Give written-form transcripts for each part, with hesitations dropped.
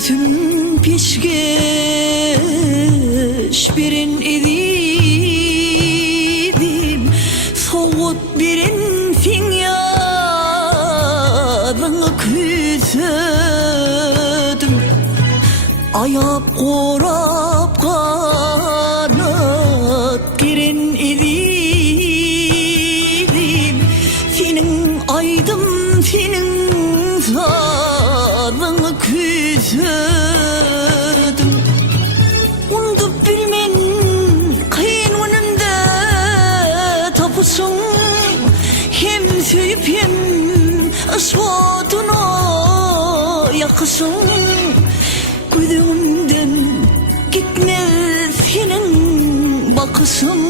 Bütün peşkeş birin edidim, soğut birin finyadını küsödüm. Ayap korap kanat girin edidim, senin aydım senin zadını küsödüm. Undup bilmen kıyın önümde tapusun, hem söyüp hem asfotunu yakısın. Gözümden gitmez senin bakışın.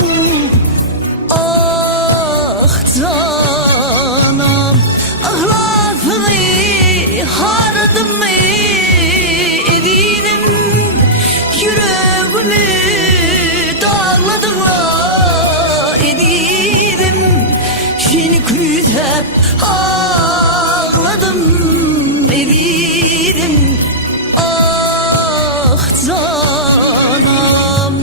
Ah canım, ahlasını haradım edinim, yüreğimi dağladılar edinim. Seni küsüp ağladım edinim. Ah canım.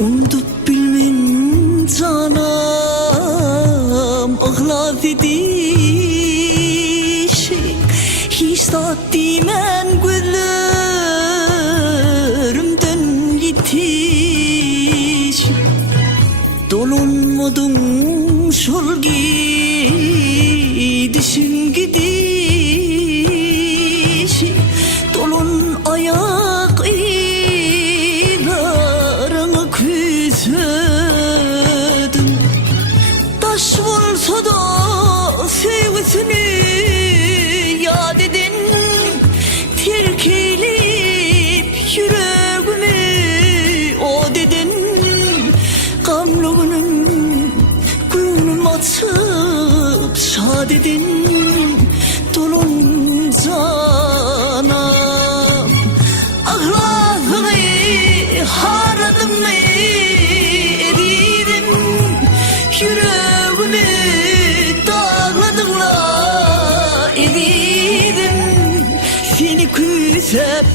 Undup bilmen canım, ağlap edişin, hiç tat dimen gözlerimden yetişin. Dolunmadın şol gidişin gidişin, dolun ayak ilarını küsödüm. Taş olsa da sevgisini yad edin, terk eyleyip yüreğimi o dedin. Gamlığının gönlüm atıp şad edin, dolun canım. Ahlasını haradım edidim, yüreğimi dağladılar edidim. Seni küsüp